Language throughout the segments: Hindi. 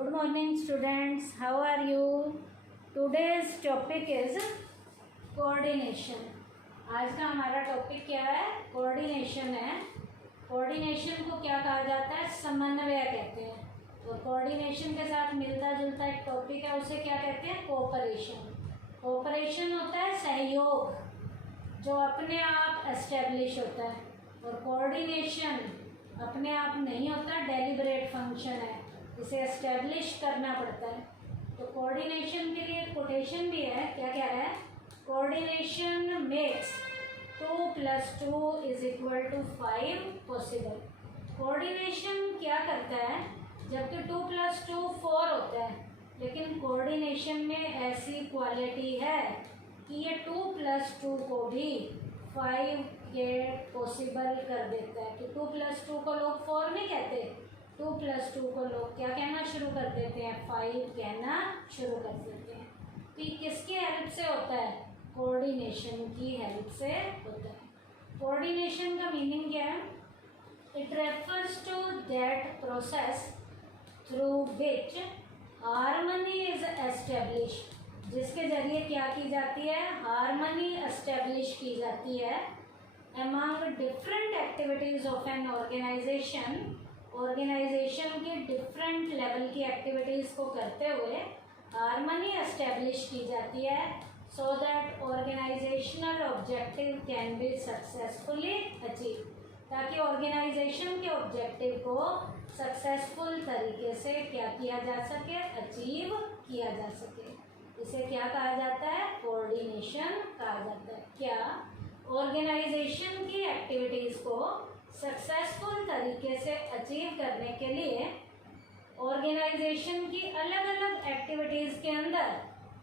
Good morning students, how are you? Today's topic is coordination. आज का हमारा टॉपिक क्या है? कोऑर्डिनेशन है. कोऑर्डिनेशन को क्या कहा जाता है? समन्वय कहते हैं. तो कोऑर्डिनेशन के साथ मिलता जुलता एक टॉपिक है, उसे क्या कहते हैं? कोऑपरेशन. कोऑपरेशन होता है सहयोग जो अपने आप एस्टेब्लिश होता है, और कोऑर्डिनेशन अपने आप नहीं होता, डेलिब्रेट फंक्शन है, इसे एस्टेब्लिश करना पड़ता है. तो कोऑर्डिनेशन के लिए कोटेशन भी है. क्या कह रहा है? Coordination makes 2 + 2 = 5 possible. कोऑर्डिनेशन क्या करता है? जबकि 2 + 2 4 होता है, लेकिन कोऑर्डिनेशन में ऐसी क्वालिटी है कि ये 2 + 2 को भी 5 ये पॉसिबल कर देता है. कि 2 + 2 को लोग 4 नहीं कहते, 2 + 2 को लोग क्या कहना शुरू कर देते हैं? 5 कहना शुरू कर देते हैं. तो ये किसकी हेल्प से होता है? कोऑर्डिनेशन की हेल्प से होता है. कोऑर्डिनेशन का मीनिंग क्या है? It refers to that process through which harmony is establish, जिसके जरिए क्या की जाती है? हार्मनी एस्टेब्लिश की जाती है among different activities of an organization. Organisation के डिफरेंट लेवल की एक्टिविटीज़ को करते हुए हार्मनी एस्टेब्लिश की जाती है, so that organisational objective can be successfully achieve, ताकि ऑर्गेनाइजेशन के ऑब्जेक्टिव को सक्सेसफुल तरीके से क्या किया जा सके? अचीव किया जा सके. इसे क्या कहा जाता है? कोऑर्डिनेशन कहा जाता है. क्या? ऑर्गेनाइजेशन की एक्टिविटीज़ को सक्सेसफुल तरीके से अचीव करने के लिए ऑर्गेनाइजेशन की अलग अलग एक्टिविटीज़ के अंदर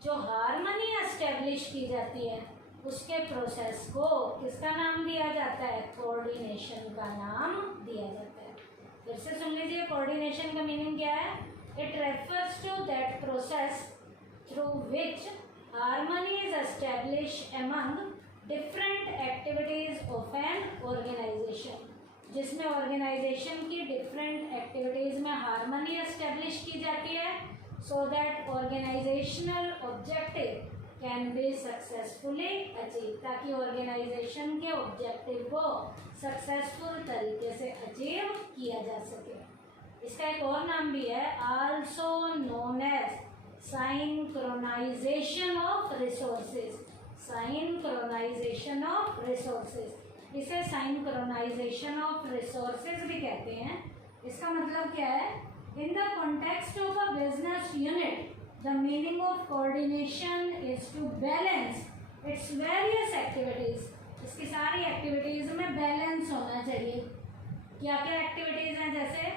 जो हार्मनी एस्टेब्लिश की जाती है, उसके प्रोसेस को किसका नाम दिया जाता है? कोऑर्डिनेशन का नाम दिया जाता है. फिर से सुन लीजिए, कोऑर्डिनेशन का मीनिंग क्या है? It refers to that process through which harmony is establish among different activities of an organisation, जिसमें ऑर्गेनाइजेशन की डिफरेंट एक्टिविटीज़ में हार्मनी एस्टेब्लिश की जाती है, so that organisational objective can be successfully achieve, ताकि ऑर्गेनाइजेशन के ऑब्जेक्टिव को सक्सेसफुल तरीके से अचीव किया जा सके. इसका एक और नाम भी है, also known as synchronisation of resources. Synchronisation of resources, इसे सिंक्रोनाइजेशन ऑफ रिसोर्सेज भी कहते हैं. इसका मतलब क्या है? In the context of a business unit the meaning of coordination is to balance its various activities. इसकी सारी एक्टिविटीज में बैलेंस होना चाहिए. क्या क्या एक्टिविटीज हैं? जैसे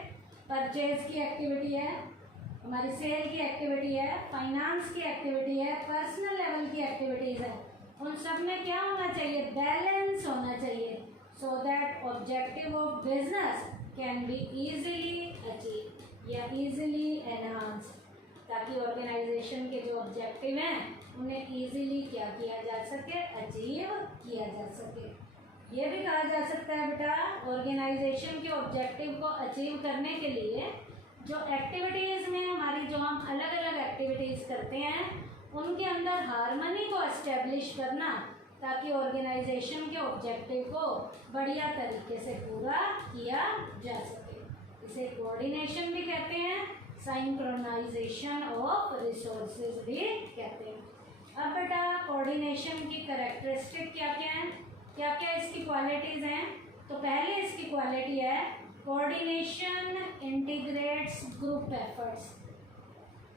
परचेज की एक्टिविटी है, हमारी सेल की एक्टिविटी है, फाइनेंस की एक्टिविटी है, पर्सनल लेवल की एक्टिविटीज है. उन सब में क्या होना चाहिए? बैलेंस होना चाहिए, so that objective of business can be easily achieve या इजीली एनहांस, ताकि ऑर्गेनाइजेशन के जो ऑब्जेक्टिव हैं उन्हें इजीली क्या किया जा सके? अचीव किया जा सके. ये भी कहा जा सकता है बेटा, ऑर्गेनाइजेशन के ऑब्जेक्टिव को अचीव करने के लिए जो एक्टिविटीज़ में हमारी जो हम अलग अलग एक्टिविटीज़ करते हैं उनके अंदर हार्मनी को एस्टेब्लिश करना, ताकि ऑर्गेनाइजेशन के ऑब्जेक्टिव को बढ़िया तरीके से पूरा किया जा सके. इसे कोऑर्डिनेशन भी कहते हैं, सिंक्रोनाइजेशन ऑफ रिसोर्सेज भी कहते हैं. अब बेटा, कोऑर्डिनेशन की कैरेक्टरिस्टिक क्या क्या हैं? क्या क्या इसकी क्वालिटीज़ हैं? तो पहले इसकी क्वालिटी है, coordination integrates group efforts.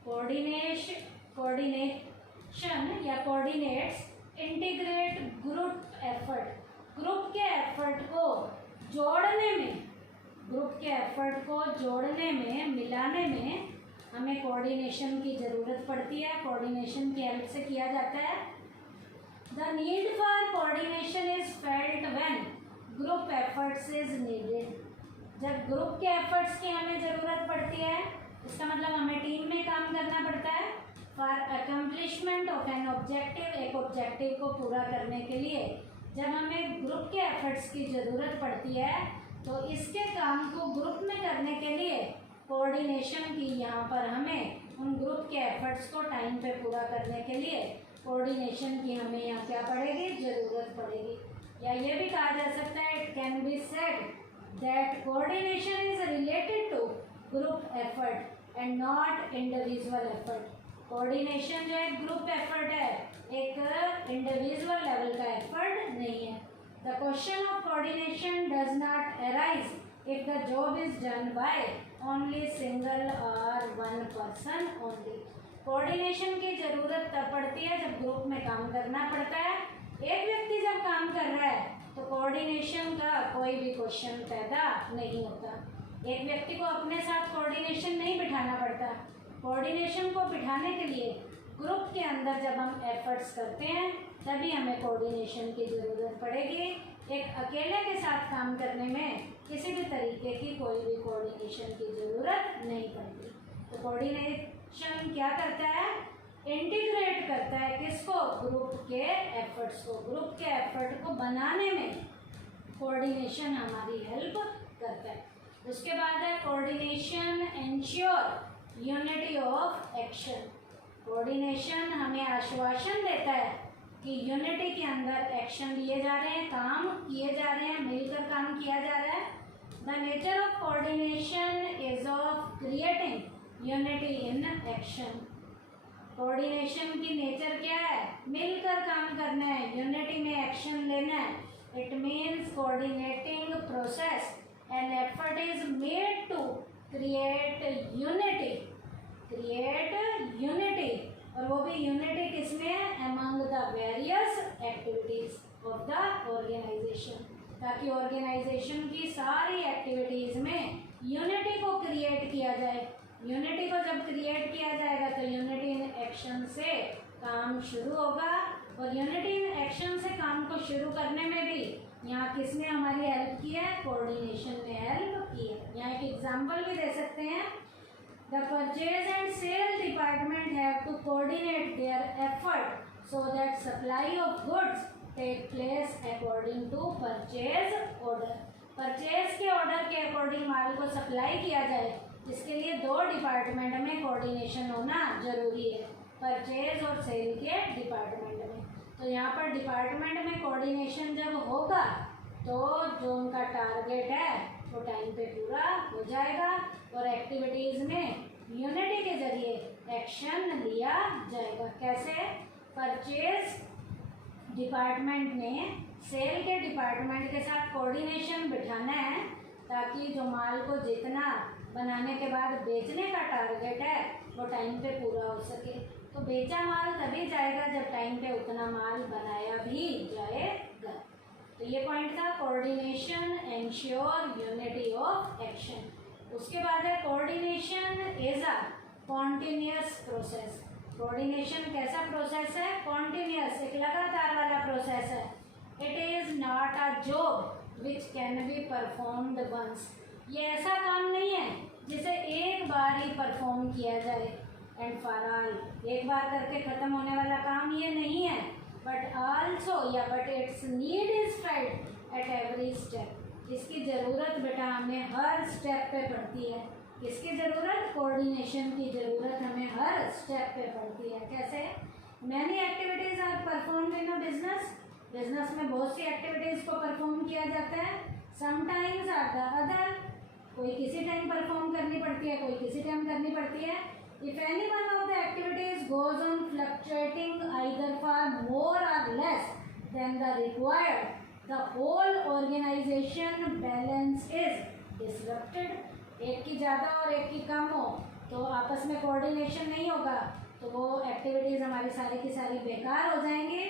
Coordination या coordinates integrate group effort. Group के एफर्ट को जोड़ने में, मिलाने में हमें कोऑर्डिनेशन की ज़रूरत पड़ती है. कोऑर्डिनेशन की हेल्प से किया जाता है. The need for coordination is felt when group efforts is needed. जब ग्रुप के एफर्ट्स की हमें ज़रूरत पड़ती है, इसका मतलब हमें टीम में काम करना पड़ता है. For accomplishment of an objective, एक ऑब्जेक्टिव को पूरा करने के लिए जब हमें ग्रुप के एफर्ट्स की ज़रूरत पड़ती है, तो इसके काम को ग्रुप में करने के लिए कोऑर्डिनेशन की यहाँ पर हमें उन ग्रुप के एफर्ट्स को टाइम पे पूरा करने के लिए कोऑर्डिनेशन की हमें यहाँ क्या पड़ेगी, ज़रूरत पड़ेगी। या ये भी कहा जा सकता है, it can be said that coordination is related to group effort and not individual effort. Coordination जो एक ग्रुप एफर्ट है, एक इंडिविजुअल लेवल का एफर्ट नहीं है। The question of coordination does not arise if the job is done by only single or one person only। Coordination की जरूरत तब पड़ती है जब ग्रुप में काम करना पड़ता है। एक व्यक्ति जब काम कर रहा है तो कोऑर्डिनेशन का कोई भी क्वेश्चन पैदा नहीं होता। एक व्यक्ति को अपने साथ कोऑर्डिनेशन नहीं बिठाना पड़ता। कोऑर्डिनेशन को बिठाने के लिए ग्रुप के अंदर जब हम एफर्ट्स करते हैं तभी हमें कोऑर्डिनेशन की ज़रूरत पड़ेगी। एक अकेले के साथ काम करने में किसी भी तरीके की कोई भी कोऑर्डिनेशन की ज़रूरत नहीं पड़ती। तो कोऑर्डिनेशन क्या करता है, इंटीग्रेट करता है किसको, ग्रुप के एफर्ट्स को। ग्रुप के एफर्ट को बनाने में कोऑर्डिनेशन हमारी हेल्प करता है। उसके बाद है coordination ensure unity of action. Coordination हमें आश्वासन देता है कि यूनिटी के अंदर एक्शन लिए जा रहे हैं, काम किए जा रहे हैं, मिलकर काम किया जा रहा है। The nature of coordination is of creating unity in action. Coordination की नेचर क्या है, मिलकर काम करना है, यूनिटी में एक्शन लेना है। It means coordinating process and effort is made to create unity, और वो भी यूनिटी किसमें, among the various activities of the organisation, ताकि ऑर्गेनाइजेशन की सारी एक्टिविटीज में यूनिटी को क्रिएट किया जाए। यूनिटी को जब क्रिएट किया जाएगा तो यूनिटी इन एक्शन से काम शुरू होगा, और यूनिटी इन एक्शन से काम को शुरू करने में भी यहाँ किसने हमारी हेल्प की है, कोऑर्डिनेशन ने हेल्प की है। यहाँ एक एग्जाम्पल भी दे सकते हैं। The purchase and sale department have to coordinate their effort so that supply of goods take place according to purchase order। Purchase के ऑर्डर के अकॉर्डिंग माल को सप्लाई किया जाए, इसके लिए दो डिपार्टमेंट में कोऑर्डिनेशन होना जरूरी है, परचेज और सेल के डिपार्टमेंट में। तो यहाँ पर डिपार्टमेंट में कोऑर्डिनेशन जब होगा तो जो उनका टारगेट है वो टाइम पे पूरा हो जाएगा, और एक्टिविटीज़ में यूनिटी के जरिए एक्शन लिया जाएगा। कैसे, परचेज डिपार्टमेंट ने सेल के डिपार्टमेंट के साथ कोऑर्डिनेशन बिठाना है ताकि जो माल को जितना बनाने के बाद बेचने का टारगेट है वो टाइम पे पूरा हो सके। तो बेचा माल तभी जाएगा जब टाइम पे उतना माल बनाया भी जाएगा। तो ये पॉइंट था, coordination ensure unity of action. उसके बाद है coordination is a continuous process. Coordination कैसा प्रोसेस है, कॉन्टिन्यूअस, एक लगातार वाला प्रोसेस है। It is not a job which can be performed once. ये ऐसा काम नहीं है जिसे एक बार ही परफॉर्म किया जाए एंड फॉर ऑल, एक बार करके ख़त्म होने वाला काम ये नहीं है। बट आल्सो या but it's need is felt at every step. इसकी ज़रूरत बेटा हमें हर स्टेप पे पड़ती है। किसकी ज़रूरत, कोऑर्डिनेशन की ज़रूरत हमें हर स्टेप पे पड़ती है। कैसे, many activities are performed in a business. Business में बहुत सी एक्टिविटीज़ को परफॉर्म किया जाता है। समटाइम्स आर द अदर, कोई किसी टाइम परफॉर्म करनी पड़ती है, कोई किसी टाइम करनी पड़ती है। If any one of the activities goes on fluctuating either for more और less than the required, the whole organisation balance is disrupted. एक की ज़्यादा और एक की कम हो तो आपस में कोऑर्डिनेशन नहीं होगा, तो वो एक्टिविटीज़ हमारी सारी की सारी बेकार हो जाएंगी।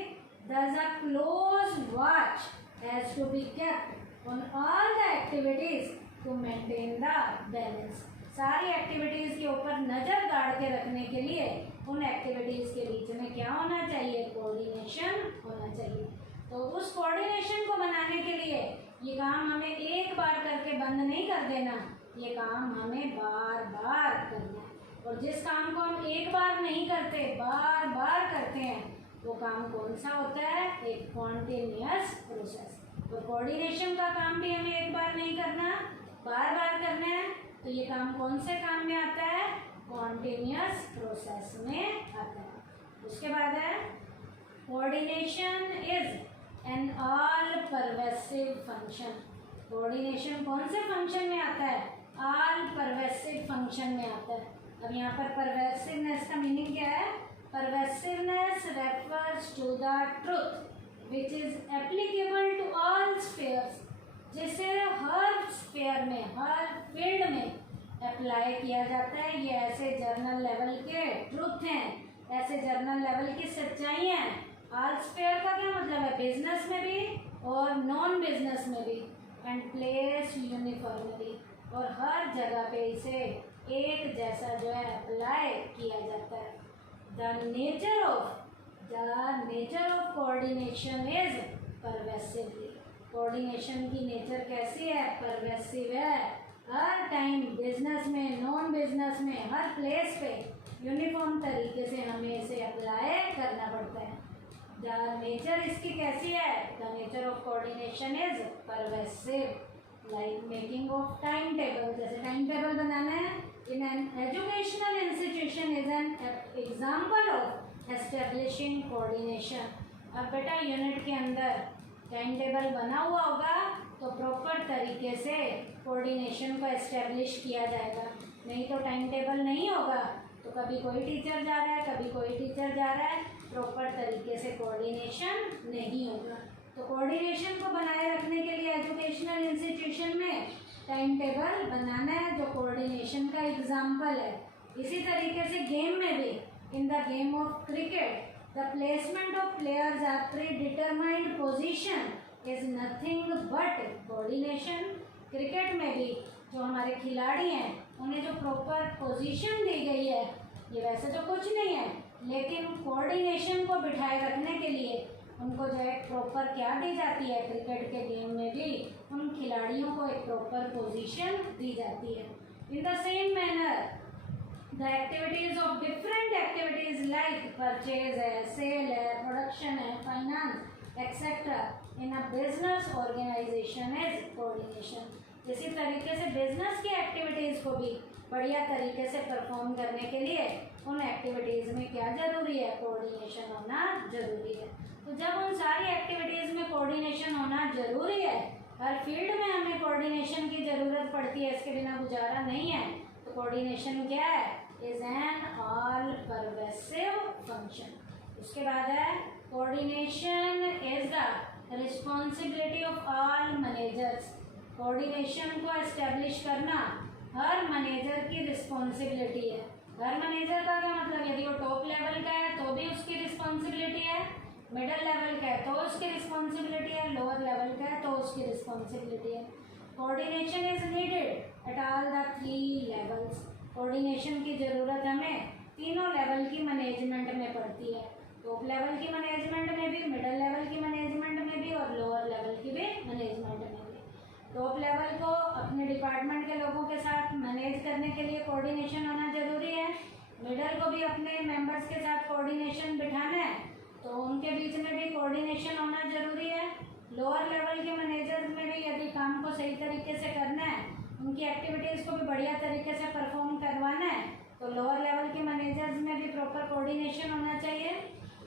Thus a close watch has to be kept on all the activities to maintain the balance। सारी एक्टिविटीज़ के ऊपर नज़र गाड़ के रखने के लिए उन एक्टिविटीज़ के बीच में क्या होना चाहिए, कोऑर्डिनेशन होना चाहिए। तो उस कोऑर्डिनेशन को बनाने के लिए ये काम हमें एक बार करके बंद नहीं कर देना, ये काम हमें बार बार करना है। और जिस काम को हम एक बार नहीं करते, बार बार करते हैं, वो काम कौन सा होता है, एक कॉन्टिन्यूअस प्रोसेस। और कोऑर्डिनेशन का काम भी हमें एक बार नहीं करना, बार बार करना है। तो ये काम कौन से काम में आता है? कॉन्टिन्यूअस प्रोसेस में आता है। उसके बाद है coordination is an all pervasive function. Coordination कौन से फंक्शन में आता है? ऑल परवेसिव फंक्शन में आता है। अब यहाँ पर परवेसिवनेस का मीनिंग क्या है? Pervasiveness refers to the truth which is applicable to all spheres, जिसे हर स्फीयर में, हर फील्ड में अप्लाई किया जाता है। ये ऐसे जर्नल लेवल के ट्रुथ हैं, ऐसे जर्नल लेवल की सच्चाई हैं। ऑल स्फीयर का क्या मतलब है? बिजनेस में भी और नॉन बिजनेस में भी। एंड प्लेस यूनिफॉर्मली, और हर जगह पे इसे एक जैसा जो है अप्लाई किया जाता है। The nature of coordination is pervasively. Coordination की नेचर कैसी है? परवेसिव है। हर टाइम बिजनेस में, नॉन बिजनेस में, हर प्लेस पे यूनिफॉर्म तरीके से हमें इसे अप्लाई करना पड़ता है। द नेचर इसकी कैसी है? The nature of coordination is pervasive. Like making of time table, जैसे टाइम टेबल बनाना है in an educational institution is an example of establishing coordination. अब बेटा यूनिट के अंदर टाइम टेबल बना हुआ होगा तो प्रॉपर तरीके से कोऑर्डिनेशन को एस्टेब्लिश किया जाएगा। नहीं तो टाइम टेबल नहीं होगा तो कभी कोई टीचर जा रहा है, कभी कोई टीचर जा रहा है, प्रॉपर तरीके से कोऑर्डिनेशन नहीं होगा। तो कोऑर्डिनेशन को बनाए रखने के लिए एजुकेशनल इंस्टीट्यूशन में टाइम टेबल बनाना है जो कोऑर्डिनेशन का एग्जाम्पल है। इसी तरीके से गेम में भी, in the game of cricket the placement of players are predetermined position is nothing but coordination. Cricket में भी जो हमारे खिलाड़ी हैं उन्हें जो प्रॉपर पोजीशन दी गई है, ये वैसे तो कुछ नहीं है, लेकिन कोऑर्डिनेशन को बिठाए रखने के लिए उनको जो है प्रॉपर क्या दी जाती है? क्रिकेट के गेम में भी उन खिलाड़ियों को एक प्रॉपर पोजीशन दी जाती है। In the same manner the activities of different activities like purchase है, सेल है, प्रोडक्शन है, finance etcetera in a business organisation is coordination. इसी तरीके से बिजनेस की एक्टिविटीज़ को भी बढ़िया तरीके से परफॉर्म करने के लिए उन एक्टिविटीज़ में क्या ज़रूरी है? कोऑर्डिनेशन होना ज़रूरी है। तो जब उन सारी एक्टिविटीज़ में कोऑर्डिनेशन होना ज़रूरी है, हर फील्ड में हमें कोऑर्डिनेशन की ज़रूरत पड़ती है, इसके बिना गुजारा नहीं है। तो कोऑर्डिनेशन क्या है? Is an all pervasive function. उसके बाद है coordination is the responsibility of all managers. Coordination को एस्टेब्लिश करना हर मैनेजर की रिस्पॉन्सिबिलिटी है। हर मैनेजर का क्या मतलब? यदि वो टॉप लेवल का है तो भी उसकी रिस्पॉन्सिबिलिटी है, मिडिल लेवल का है तो उसकी रिस्पॉन्सिबिलिटी है, लोअर लेवल का है तो उसकी रिस्पॉन्सिबिलिटी है। Coordination is needed at all the 3 levels. Coordination की ज़रूरत हमें तीनों लेवल की मैनेजमेंट में पड़ती है। टॉप लेवल की मैनेजमेंट में भी, मिडिल लेवल की मैनेजमेंट में भी और लोअर लेवल की भी मैनेजमेंट में भी। टॉप लेवल को अपने डिपार्टमेंट के लोगों के साथ मैनेज करने के लिए कोऑर्डिनेशन होना ज़रूरी है। मिडिल को भी अपने मेंबर्स के साथ कोऑर्डिनेशन बिठाना है तो उनके बीच में भी कोऑर्डिनेशन होना ज़रूरी है। लोअर लेवल के मैनेजर्स में भी यदि काम को सही तरीके से करना है, उनकी एक्टिविटीज़ को भी बढ़िया तरीके से परफॉर्म करवाना है तो लोअर लेवल के मैनेजर्स में भी प्रॉपर कोऑर्डिनेशन होना चाहिए।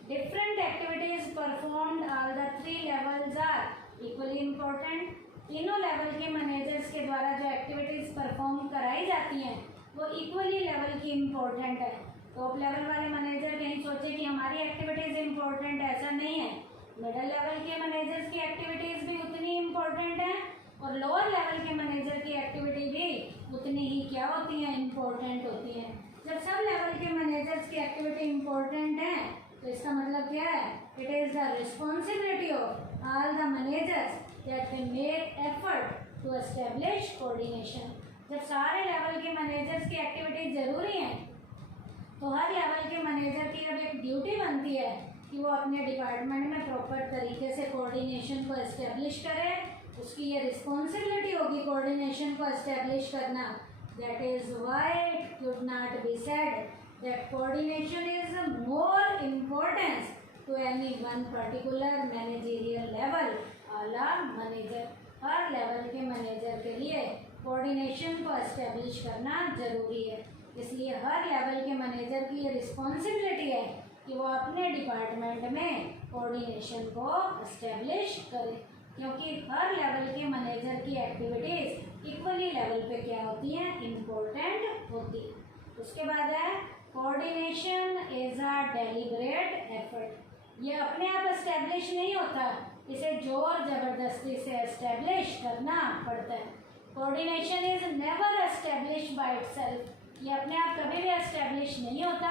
Different activities performed all the 3 levels are equally important. तीनों लेवल के मैनेजर्स के द्वारा जो एक्टिविटीज़ परफॉर्म कराई जाती हैं वो इक्वली लेवल की इम्पोर्टेंट है। टॉप लेवल वाले मैनेजर कहीं सोचे कि हमारी एक्टिविटीज़ इम्पोर्टेंट है, ऐसा नहीं है। मिडिल लेवल के मैनेजर्स की एक्टिविटीज़ भी उतनी इम्पोर्टेंट है और लोअर लेवल के मैनेजर की एक्टिविटी भी उतनी ही क्या होती हैं? इम्पोर्टेंट होती हैं। जब सब लेवल के मैनेजर्स की एक्टिविटी इम्पोर्टेंट है तो इसका मतलब क्या है? It is the responsibility of all the managers that they make effort to establish coordination। जब सारे लेवल के मैनेजर्स की एक्टिविटी ज़रूरी हैं तो हर लेवल के मैनेजर की अब एक ड्यूटी बनती है कि वो अपने डिपार्टमेंट में प्रॉपर तरीके से कोऑर्डिनेशन को एस्टेब्लिश करे। उसकी ये रिस्पॉन्सिबिलिटी होगी कोऑर्डिनेशन को एस्टेब्लिश करना। That is why it could not be said that coordination is more importance to any one particular managerial level. आला मैनेजर, हर लेवल के मैनेजर के लिए कोऑर्डिनेशन को एस्टेब्लिश करना ज़रूरी है। इसलिए हर लेवल के मैनेजर की ये रिस्पॉन्सिबिलिटी है कि वो अपने डिपार्टमेंट में कोऑर्डिनेशन को एस्टेब्लिश करे, क्योंकि हर लेवल के मैनेजर की एक्टिविटीज़ इक्वली लेवल पे क्या होती हैं, इम्पोर्टेंट होती है। उसके बाद है coordination is a deliberate effort. ये अपने आप एस्टेब्लिश नहीं होता, इसे जोर ज़बरदस्ती से एस्टेब्लिश करना पड़ता है। Coordination is never establish by itself. ये अपने आप कभी भी एस्टेब्लिश नहीं होता,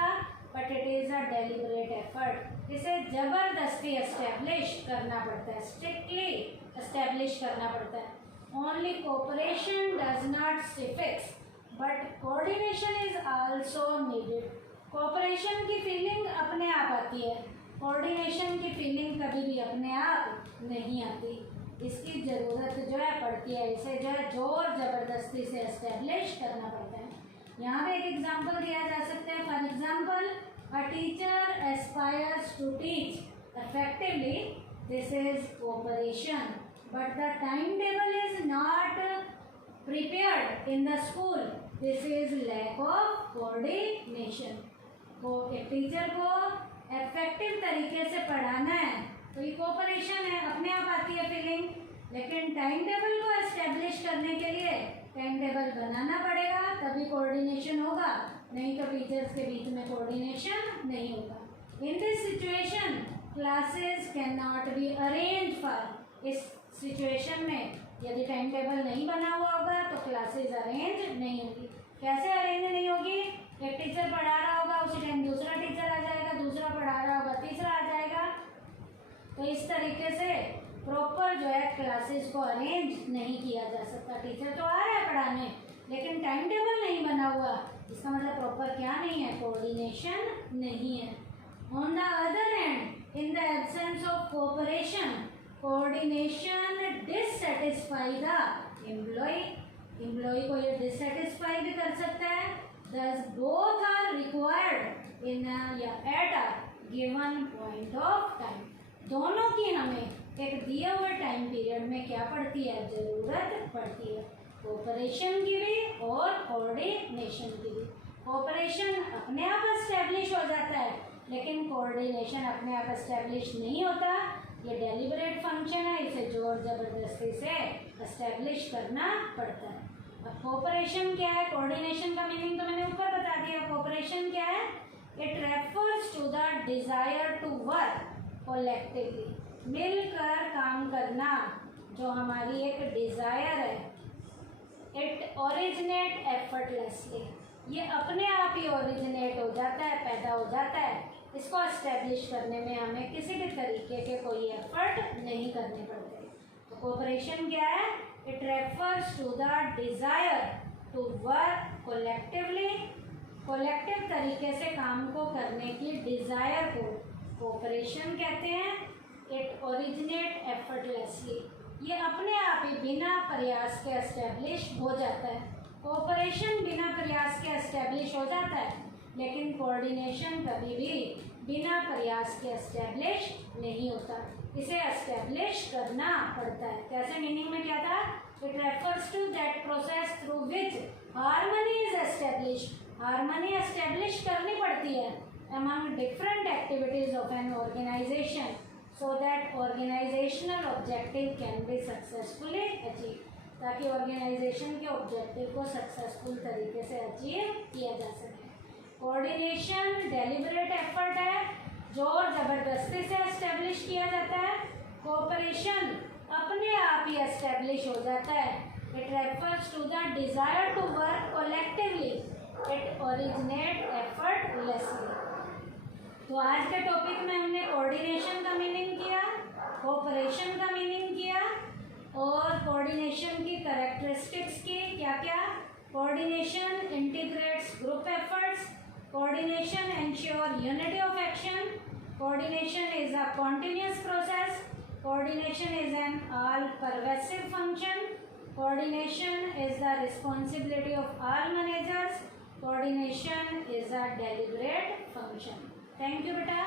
but it is a deliberate effort. इसे ज़बरदस्ती एस्टेब्लिश करना पड़ता है, स्ट्रिक्टली एस्टेब्लिश करना पड़ता है। Only cooperation does not fix but coordination is also needed. Cooperation की फीलिंग अपने आप आती है, कोऑर्डिनेशन की फीलिंग कभी भी अपने आप नहीं आती, इसकी ज़रूरत जो है पड़ती है। इसे जो है जोर ज़बरदस्ती से एस्टेब्लिश करना पड़ता है। यहाँ पे एक एग्जांपल दिया जा सकता है। For example, a teacher aspires to teach effectively, this is cooperation, but the timetable is not prepared in the school, this is lack of coordination। तो एक टीचर को इफेक्टिव तरीके से पढ़ाना है तो ये कोऑपरेशन है, अपने आप आती है फीलिंग। लेकिन टाइम टेबल को एस्टेब्लिश करने के लिए टाइम टेबल बनाना पड़ेगा, तभी कोऑर्डिनेशन होगा, नहीं तो टीचर्स के बीच में कोऑर्डिनेशन नहीं होगा। In this situation classes can not be arrange for. इस सिचुएशन में यदि टाइम टेबल नहीं बना हुआ होगा तो क्लासेस अरेंज नहीं होगी। कैसे अरेंज नहीं होगी? एक टीचर पढ़ा रहा होगा, उसी टाइम दूसरा टीचर आ जाएगा, दूसरा पढ़ा रहा होगा, तीसरा आ जाएगा। तो इस तरीके से प्रॉपर जो है क्लासेस को अरेंज नहीं किया जा सकता। टीचर तो आ रहा है पढ़ाने, लेकिन टाइम टेबल नहीं बना हुआ, इसका मतलब प्रॉपर क्या नहीं है, कोऑर्डिनेशन नहीं है। On the other hand, in the absence of cooperation, coordination dissatisfy the employee। Employee को ये डिससेटिस्फाई भी कर सकता है। thus both are required in या at a given point of time। दोनों की हमें एक दिए हुए टाइम पीरियड में क्या पड़ती है, जरूरत पड़ती है, कोऑपरेशन की भी और कोऑर्डिनेशन की भी। कोऑपरेशन अपने आप एस्टेब्लिश हो जाता है, लेकिन कोऑर्डिनेशन अपने आप एस्टेब्लिश नहीं होता। ये डेलिब्रेट फंक्शन है, इसे जोर ज़बरदस्ती से एस्टेब्लिश करना पड़ता है। अब कोऑपरेशन क्या है, कोऑर्डिनेशन का मीनिंग तो मैंने ऊपर बता दिया। कोऑपरेशन क्या है? It refers to the desire to work collectively. मिलकर काम करना जो हमारी एक डिज़ायर है। It originate effortlessly. ये अपने आप ही ओरिजिनेट हो जाता है, पैदा हो जाता है। इसको एस्टेब्लिश करने में हमें किसी भी तरीके के कोई एफर्ट नहीं करने पड़ते। तो कोऑपरेशन क्या है? It refers to the desire to work collectively. Collective तरीके से काम को करने की डिज़ायर को कोऑपरेशन कहते हैं। It originate effortlessly. ये अपने आप ही बिना प्रयास के एस्टेब्लिश हो जाता है। कोऑपरेशन बिना प्रयास के एस्टेब्लिश हो जाता है, लेकिन कोऑर्डिनेशन कभी भी बिना प्रयास के एस्टेब्लिश नहीं होता, इसे एस्टेब्लिश करना पड़ता है। कैसे मीनिंग में क्या था? It refers to that process through which harmony is establish. Harmony establish करनी पड़ती है among different activities of an organisation so that organisational objective can be successfully achieve. ताकि ऑर्गेनाइजेशन के ऑब्जेक्टिव को सक्सेसफुल तरीके से अचीव किया जा सके। कोऑर्डिनेशन डेलिब्रेट एफर्ट है, जोर ज़बरदस्ती से एस्टेब्लिश किया जाता है। कोऑपरेशन अपने आप ही एस्टेब्लिश हो जाता है। It refers to the desire to work collectively. It originate effortlessly. तो आज के टॉपिक में हमने कोऑर्डिनेशन का मीनिंग किया, कोऑपरेशन का मीनिंग किया और कोऑर्डिनेशन की कैरेक्टरिस्टिक्स की क्या क्या। Coordination integrates group efforts. Coordination ensure unity of action. Coordination is a continuous process. Coordination is an all pervasive function. Coordination is the responsibility of all managers. Coordination is a deliberate function. Thank you बेटा।